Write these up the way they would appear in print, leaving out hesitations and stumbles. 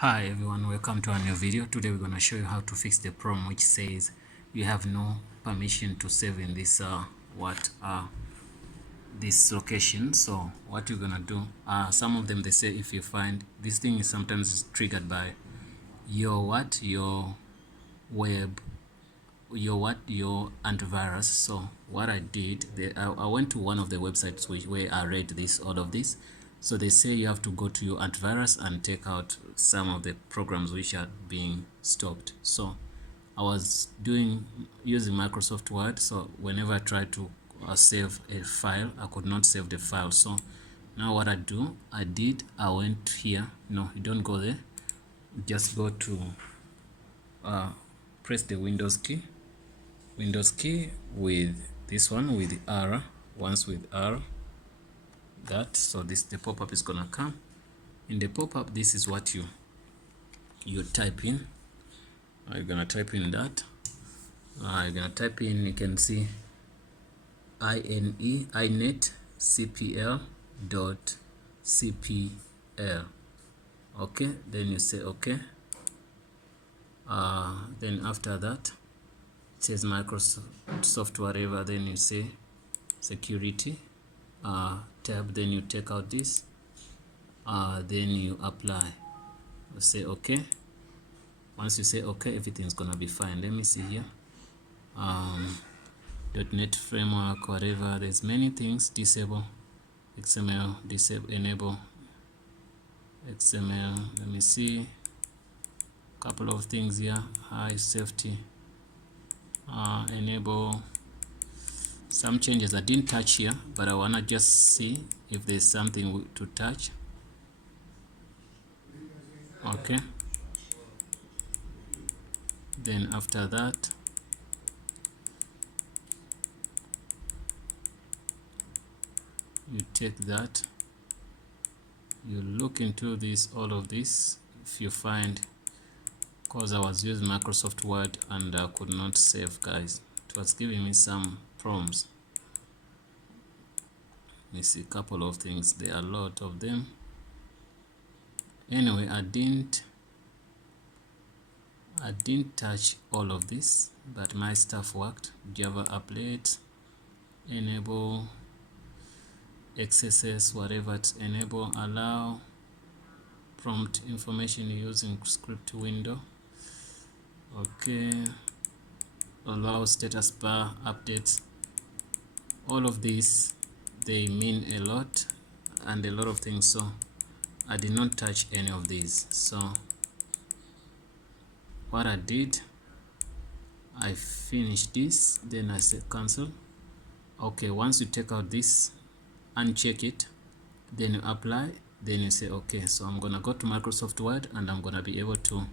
Hi everyone, welcome to a new video. Today we're going to show you how to fix the problem which says you have no permission to save in this this location. So what you're going to do, some of them they say if you find this thing is sometimes triggered by your web, your antivirus. So what I did, I went to one of the websites where I read all of this. So they say you have to go to your antivirus and take out some of the programs which are being stopped. So I was using Microsoft Word. So whenever I tried to save a file, I could not save the file. So now what I went here. No, you don't go there. Just go to press the Windows key with this one with R, once with R, that. So the pop-up is gonna come. In the pop-up, this is what you type in. You're gonna type in that. You're gonna type in, you can see inet cpl.cpl. Okay, then you say okay. Then after that it says Microsoft whatever, then you say security tab, then you take out this, then you apply. You say okay. Once you say okay, everything's gonna be fine. Let me see here. .NET framework, whatever, there's many things. Disable XML, enable XML. Let me see, couple of things here. High safety, enable. Some changes I didn't touch here, but I wanna just see if there's something to touch. Okay, then after that you take that, you look into this, all of this. If you find, because I was using Microsoft Word and I could not save, guys, it was giving me some problems. Let me see a couple of things, there are a lot of them. Anyway, I didn't touch all of this, but my stuff worked. Java applet, enable XSS, whatever, it's enable, allow prompt information using script window. Okay, allow status bar updates. All of these, they mean a lot and a lot of things, so I did not touch any of these. So what I did, I finished this, then I said cancel. Okay, once you take out this, uncheck it, then you apply, then you say okay. So I'm gonna go to Microsoft Word and I'm gonna be able to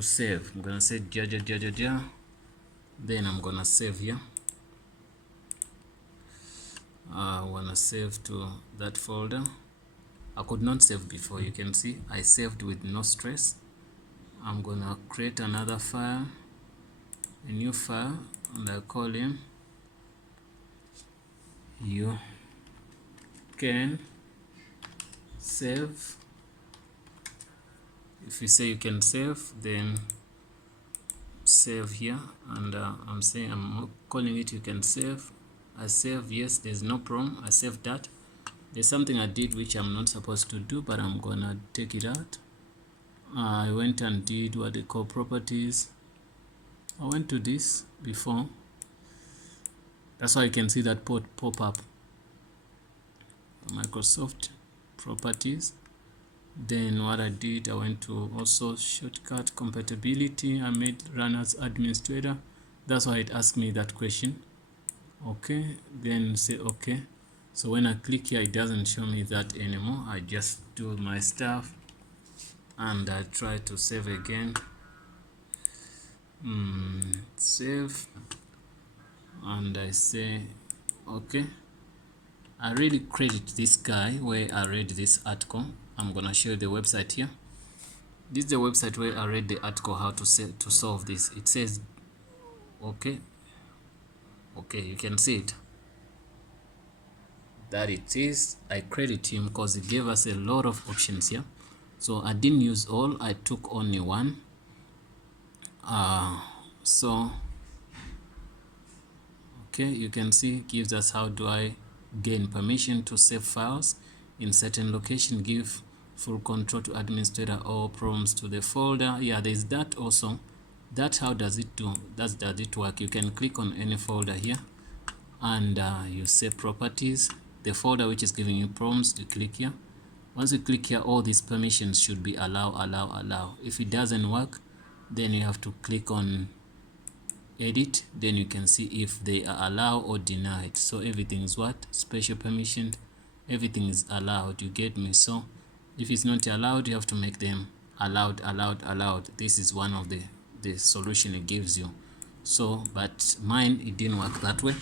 save. I'm gonna say ja, then I'm gonna save here. I wanna save to that folder. I could not save before, you can see I saved with no stress. I'm gonna create another file, a new file, and I call him you can save. If you say you can save, then save here, and I'm calling it you can save. I save, yes, there's no problem. I saved that. There's something I did which I'm not supposed to do, but I'm gonna take it out. I went and did what they call properties. I went to this before, that's why you can see that pop up, Microsoft properties. Then what I did, I went to also shortcut compatibility. I made run as administrator. That's why it asked me that question. Okay, then say okay. So when I click here, it doesn't show me that anymore. I just do my stuff and I try to save again. Save, and I say okay. I really credit this guy where I read this article. I'm gonna show you the website here. This is the website where I read the article how to solve this. It says okay, you can see it. that it is. I credit him because he gave us a lot of options here. So I didn't use all, I took only one. So okay, you can see it gives us how do I gain permission to save files in certain location, give full control to administrator or prompts to the folder. Yeah, there's that also. That how does it do? Does it work? You can click on any folder here and you say properties, the folder which is giving you prompts. You click here. Once you click here, all these permissions should be allow. If it doesn't work, then you have to click on edit, then you can see if they are allowed or denied. So everything is what? Special permission, everything is allowed. You get me? So if it's not allowed, you have to make them allowed. This is one of the solution it gives you. So but mine, it didn't work that way.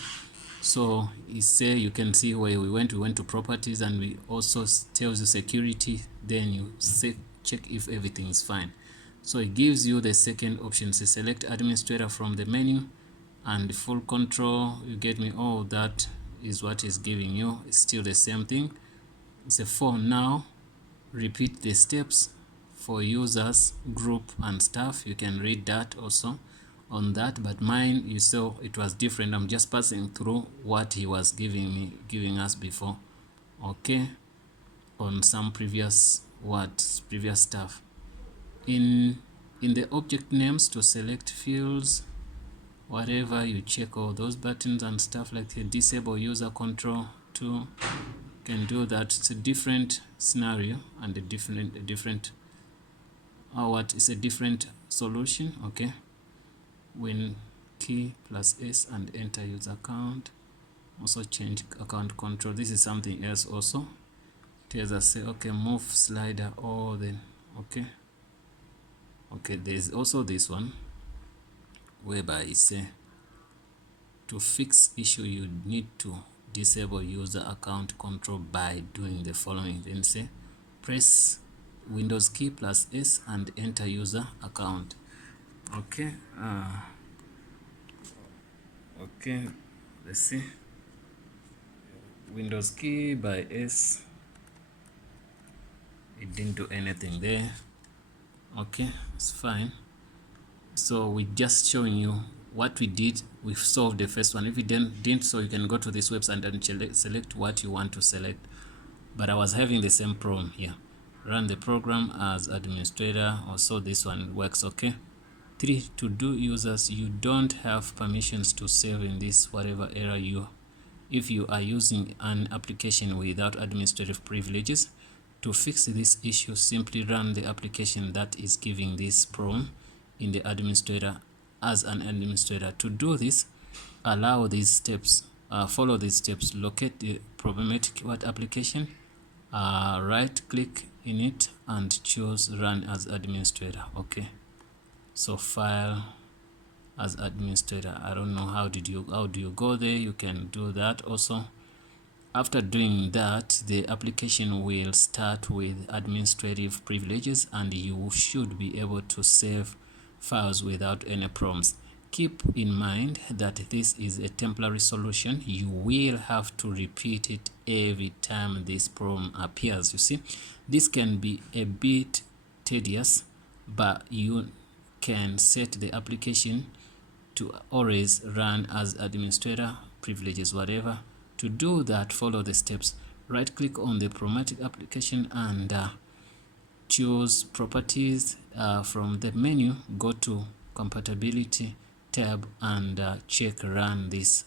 So it say, you can see where we went to properties, and we also tells you security, then you say check if everything is fine. So it gives you the second option, say select administrator from the menu and full control. You get me? All that is what is giving you. It's still the same thing. It's a for now. Repeat the steps for users, group and stuff. You can read that also on that, but mine, you saw it was different. I'm just passing through what he was giving us before. Okay, on some previous stuff. In the object names, to select fields, whatever, you check all those buttons and stuff like the disable user control too. Can do that. It's a different scenario and a different it's a different solution. Okay, when key plus S and enter user account, also change account control. This is something else also. Tells us say okay, move slider, or then okay, there's also this one whereby it say to fix issue you need to disable user account control by doing the following. Then say press Windows key plus S and enter user account. Okay, okay, let's see, Windows key by S, it didn't do anything there. Okay, it's fine. So we're just showing you what we did. We've solved the first one. If you didn't, so you can go to this website and select what you want to select. But I was having the same problem here. Run the program as administrator. Also this one works. Okay. 3, to do users, you don't have permissions to save in this whatever area if you are using an application without administrative privileges. To fix this issue, simply run the application that is giving this problem in the administrator as an administrator. To do this, allow these steps, follow these steps. Locate the problematic application, right click in it and choose run as administrator. Okay, so file as administrator. I don't know how do you go there. You can do that also. After doing that, the application will start with administrative privileges and you should be able to save files without any problems. Keep in mind that this is a temporary solution. You will have to repeat it every time this problem appears. You see, this can be a bit tedious, but you can set the application to always run as administrator, privileges, whatever. To do that, follow the steps. Right click on the problematic application and choose properties. From the menu, go to compatibility tab and check run this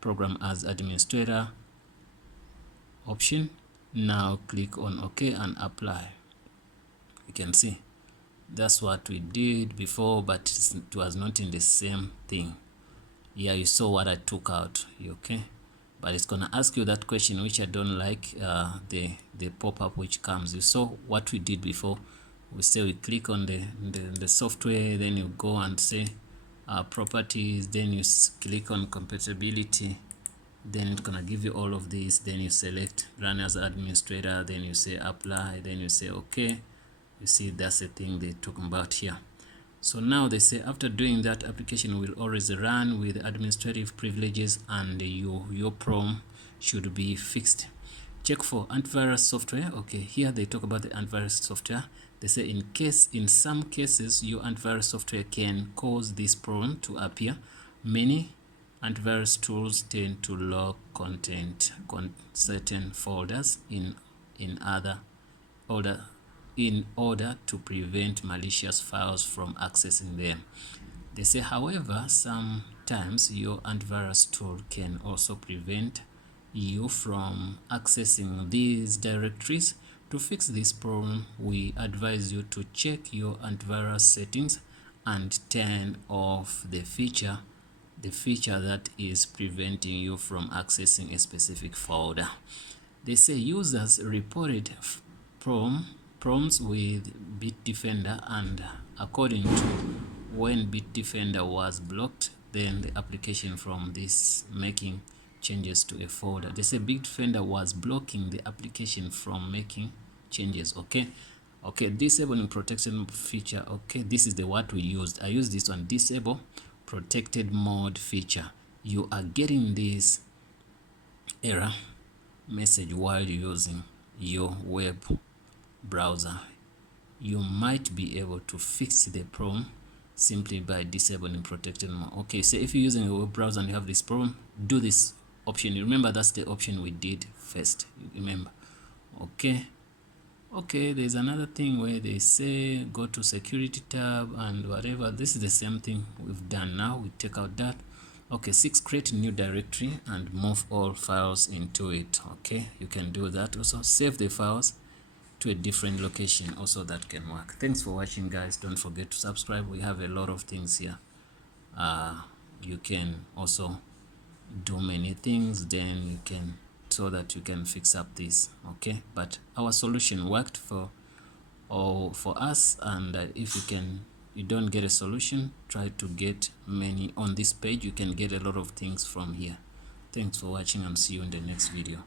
program as administrator option. Now click on OK and apply. You can see that's what we did before, but it was not in the same thing. Yeah, you saw what I took out. Okay, but it's gonna ask you that question, which I don't like, the pop-up which comes. You saw what we did before. We say we click on the software, then you go and say properties, then you click on compatibility, then it's gonna give you all of these, then you select run as administrator, then you say apply, then you say okay. You see, that's the thing they're talking about here. So now they say after doing that, application will always run with administrative privileges and your problem should be fixed. check for antivirus software. Okay, here they talk about the antivirus software. They say in some cases your antivirus software can cause this problem to appear. Many antivirus tools tend to lock content on certain folders in order to prevent malicious files from accessing them. They say, however, sometimes your antivirus tool can also prevent you from accessing these directories. To fix this problem, we advise you to check your antivirus settings and turn off the feature that is preventing you from accessing a specific folder. They say users reported problems with Bitdefender, and according to when Bitdefender was blocked, then the application from this making changes to a folder. They say Bitdefender was blocking the application from making changes. Okay, disabling protection feature. Okay, this is the what we used. I used this one, disable protected mode feature. You are getting this error message while using your web browser. You might be able to fix the problem simply by disabling protected mode. Okay, so if you're using a web browser and you have this problem, do this option. You remember that's the option we did first. Remember. Okay, there's another thing where they say go to security tab and whatever. This is the same thing we've done now. We take out that. Okay, 6, create a new directory and move all files into it. Okay, you can do that also. Save the files to a different location also, that can work. Thanks for watching, guys. Don't forget to subscribe. We have a lot of things here. You can also do many things, then you can, so that you can fix up this. Okay, but our solution worked for us, and if you don't get a solution, try to get many on this page. You can get a lot of things from here. Thanks for watching, and see you in the next video.